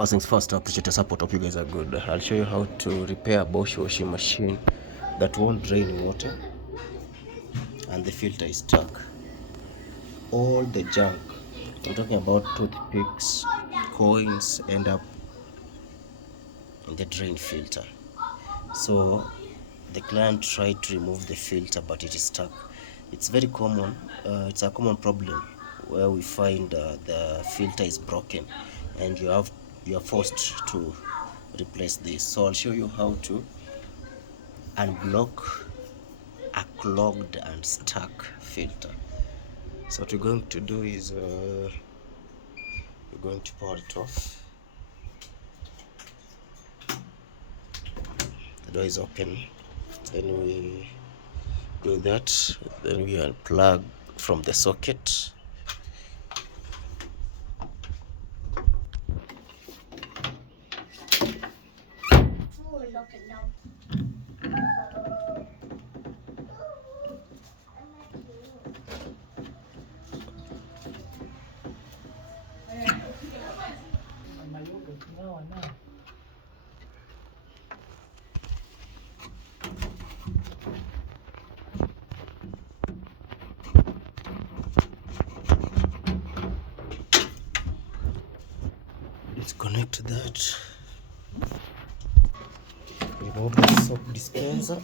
First things first, I appreciate your support. Hope you guys are good. I'll show you how to repair a Bosch washing machine that won't drain water and the filter is stuck. All the junk, I'm talking about toothpicks, coins, end up in the drain filter. So the client tried to remove the filter, but it is stuck. It's very common. It's a common problem where we find the filter is broken and you are forced to replace this. So I'll show you how to unblock a clogged and stuck filter. So what we're going to do is we're going to power it off. The door is open. Then we do that. Then we unplug from the socket. Disconnect that. Remove the soap dispenser.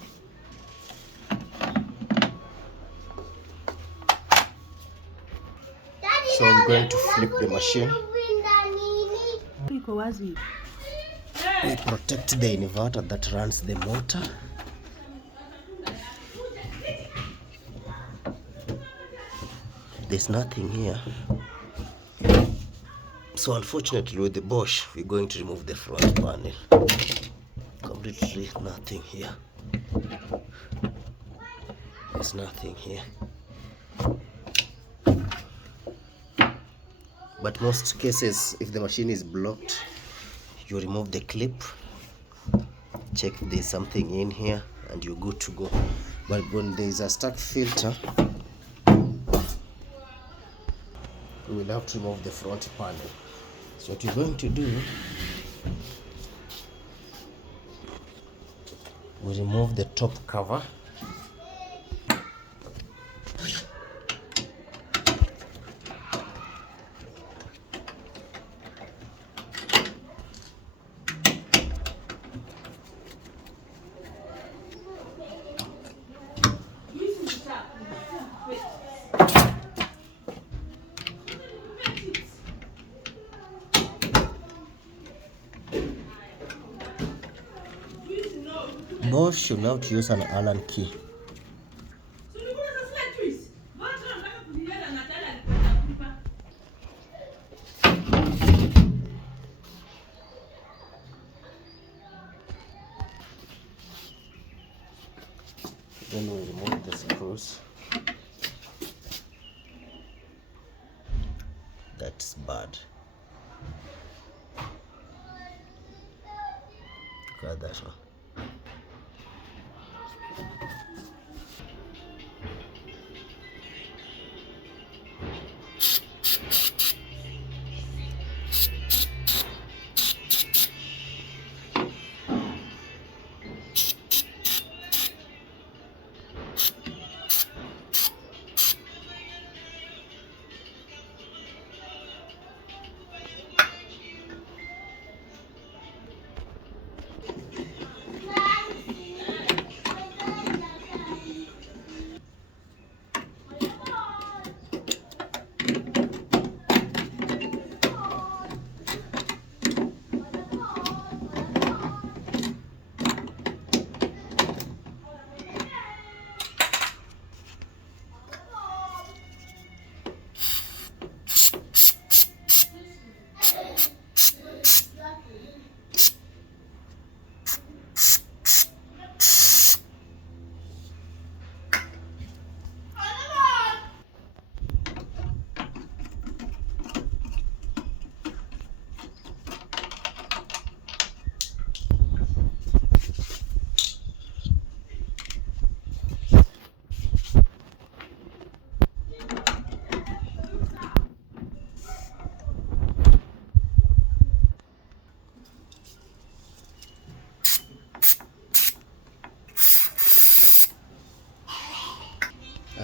So we're going to flip the machine. We protect the inverter that runs the motor. There's nothing here. So unfortunately with the Bosch, we're going to remove the front panel. Completely nothing here. There's nothing here. But most cases, if the machine is blocked, you remove the clip, check if there's something in here, and you're good to go. But when there's a stuck filter, we will have to remove the front panel. So what you're going to do, we remove the top cover. Bosch should know to use an Allen key. Then we remove the screws. That's bad. Look at that one.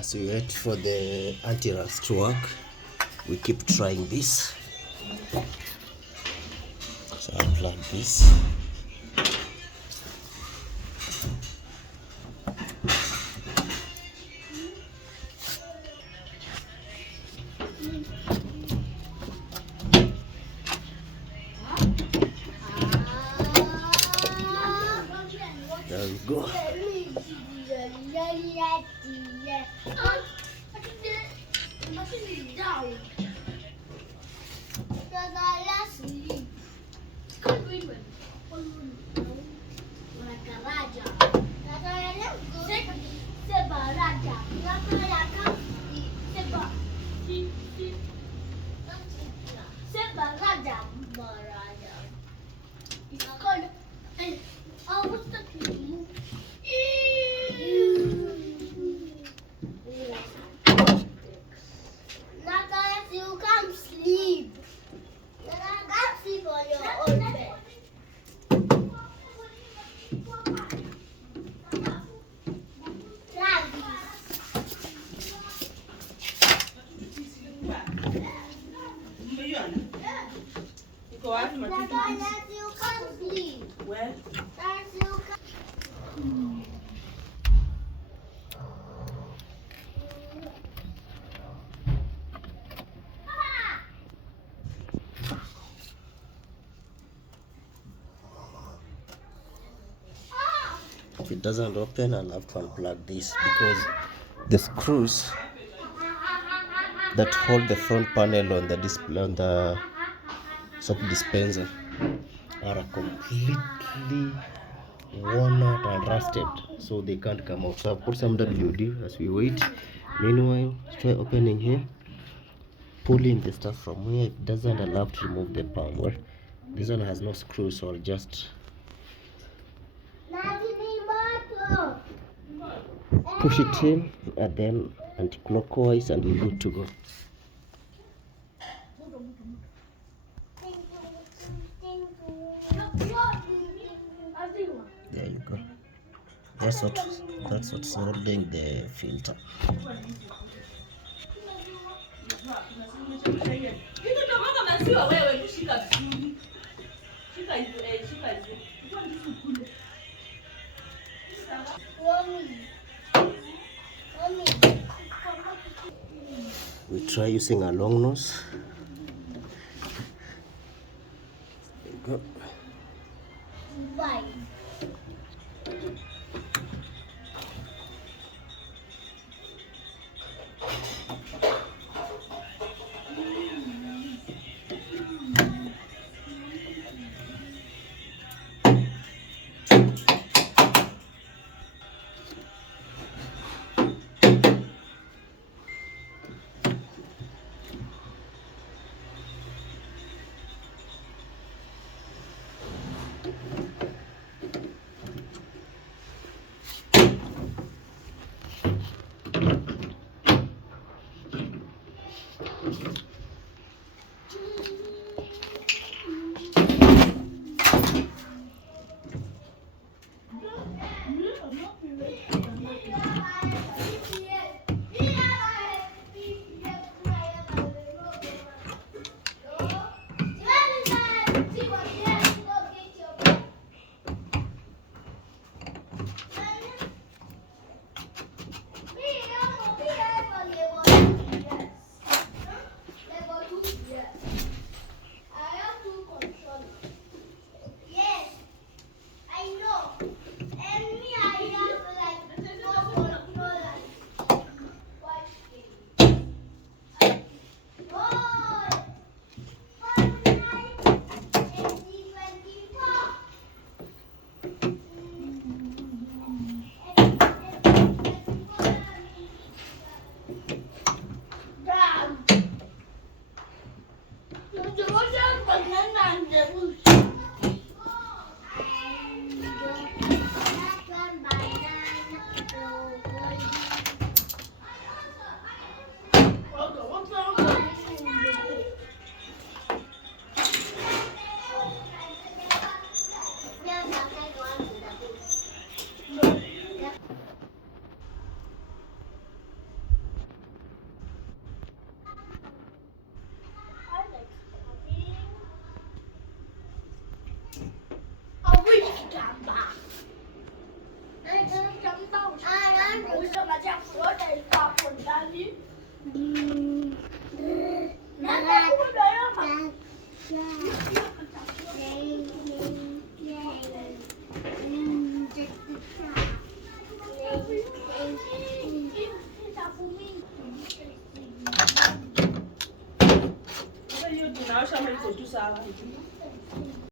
As we wait for the anti-rust to work, we keep trying this. So I'll plug this. There we go. If it doesn't open, I'll have to unplug this because the screws that hold the front panel on the display on the soap dispenser are completely worn out and rusted, so they can't come out. So I've put some WD as we wait. Meanwhile, try opening here, pulling the stuff from here. It doesn't allow to remove the palm. Well, this one has no screws, so I'll just push it in and then anti-clockwise, and we're good to go. There you go. That's what's holding the filter. We try using a long nose. There you go. Mm.